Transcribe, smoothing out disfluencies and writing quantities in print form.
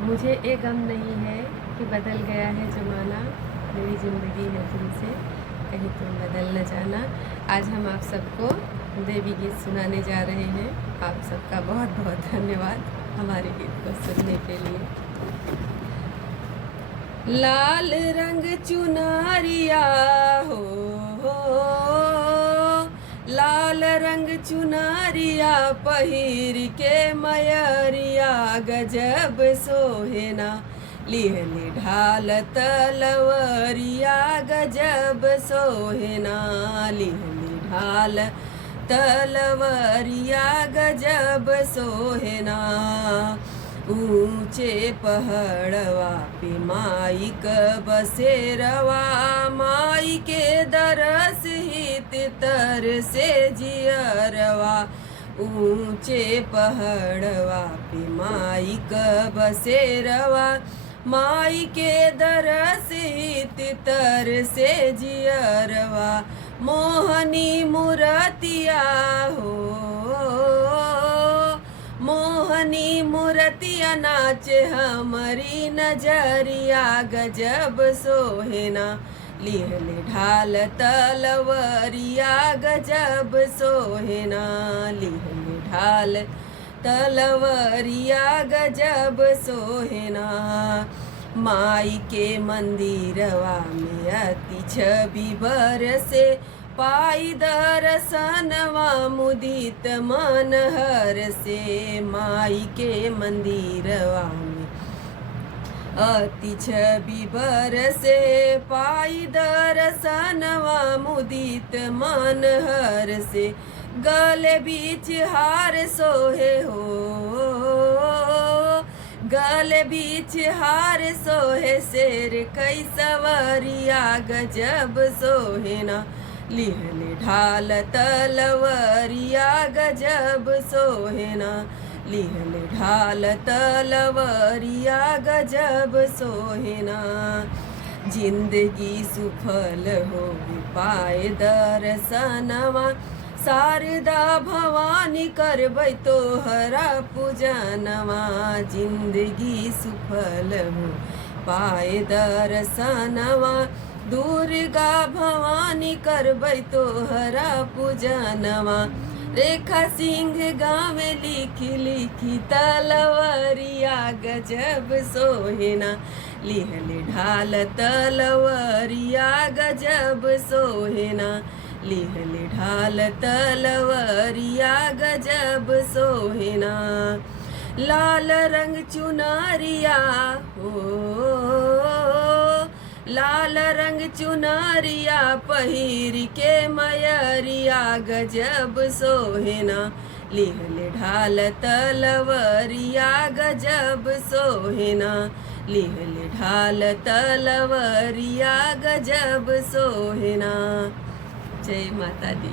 मुझे ये गम नहीं है कि बदल गया है ज़माना, मेरी ज़िंदगी है तुमसे, कहीं तुम बदल न जाना। आज हम आप सबको देवी गीत सुनाने जा रहे हैं। आप सबका बहुत बहुत धन्यवाद हमारे गीत को सुनने के लिए। लाल रंग चुनरिया हो, लाल रंग चुनरिया पहिर के मयरिया गजब सोहेना, लिहली ढाल तलवरिया गजब सोहेना, लिहली ढाल तलवरिया गजब सोहेना। ऊंचे पहाड़वा पे माई क बसेरवा, माई के दरस हित तर से जियरवा। ऊंचे पहाड़वा पे माई क बसेरवा, माई के दरस हित तर से जियरवा। मोहनी मूरतिया हो, मोहनी मूरतिया नाचे हमारी नजरिया गजब सोहेना, लिहले ढाल तलवरिया गजब सोहेना, लिहले ढाल तलवरिया गजब सोहेना। माई के मंदिरवा में अति छवि बरसे, पाई दर्शनवा मुदित मन हर से। माई के मंदिरवा में अति छवि बरसे, पाई दर्शनवा मुदित मन हर से। गले बीच हार सोहे हो, गले बीच हार सोहे शेर कई सवरिया गजब सोहेना, लिहले ढाल तलवरिया गजब सोहेना, लिहले ढाल तलवरिया गजब सोहेना। जिंदगी सुफल हो पाए दर्शनवा, शारदा भवानी करबै तोहरा पूजनवा। जिंदगी सुफल हो पाए दर्शनवा, दुर्गा भवानी करबै तोहरा पूजनवा। रेखा सिंह गावे लिखी लिखी तलवरिया गजब सोहेना, लिहले ढाल तलवरिया गजब सोहेना, लिहले ढाल तलवरिया गजब सोहेना। लाल रंग चुनरिया हो, लाल रंग चुनरिया पहिर के मयरिया गजब सोहेना, लिहले ढाल तलवरिया गजब सोहेना, लिहले ढाल तलवरिया गजब सोहेना। जय माता दी।